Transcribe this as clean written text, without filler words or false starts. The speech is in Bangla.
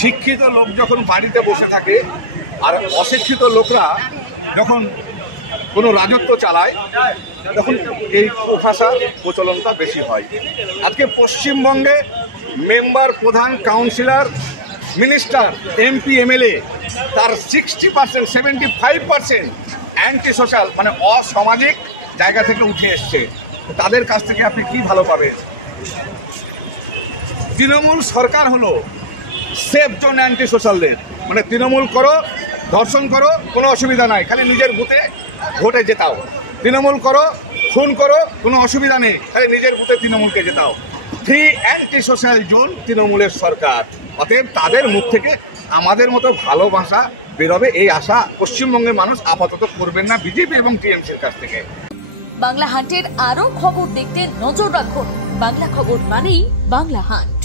শিক্ষিত লোক যখন বাড়িতে বসে থাকে আর অশিক্ষিত লোকরা যখন কোনো রাজত্ব চালায় তখন এই ভাষার প্রচলনটা বেশি হয়। আজকে পশ্চিমবঙ্গে মেম্বার, প্রধান, কাউন্সিলর, মিনিস্টার, এমপি, এমএলএ তার 60%, 75% অ্যান্টি সোশ্যাল মানে অসামাজিক জায়গা থেকে উঠে এসছে। তাদের কাছ থেকে আপনি কি ভালো পাবেন? তৃণমূল সরকার হলো সেফ জোন অ্যান্টি সোশ্যালদের, মানে তৃণমূল করো, ধর্ষণ করো, কোনো অসুবিধা নাই, খালি নিজের বুথে ভোটে জেতাও। তৃণমূল করো, খুন করো, কোনো অসুবিধা নেই, খালি নিজের বুথে তৃণমূলকে জেতাও। ফ্রি অ্যান্টি সোশ্যাল জোন তৃণমূলের সরকার। অতএব তাদের মুখ থেকে আমাদের মতো ভালোবাসা বেরোবে এই আশা পশ্চিমবঙ্গের মানুষ আপাতত করবেন না বিজেপি এবং টিএমসির কাছ থেকে। বাংলা হান্টের আরো খবর দেখতে নজর রাখুন। বাংলা খবর মানেই বাংলা হান্ট।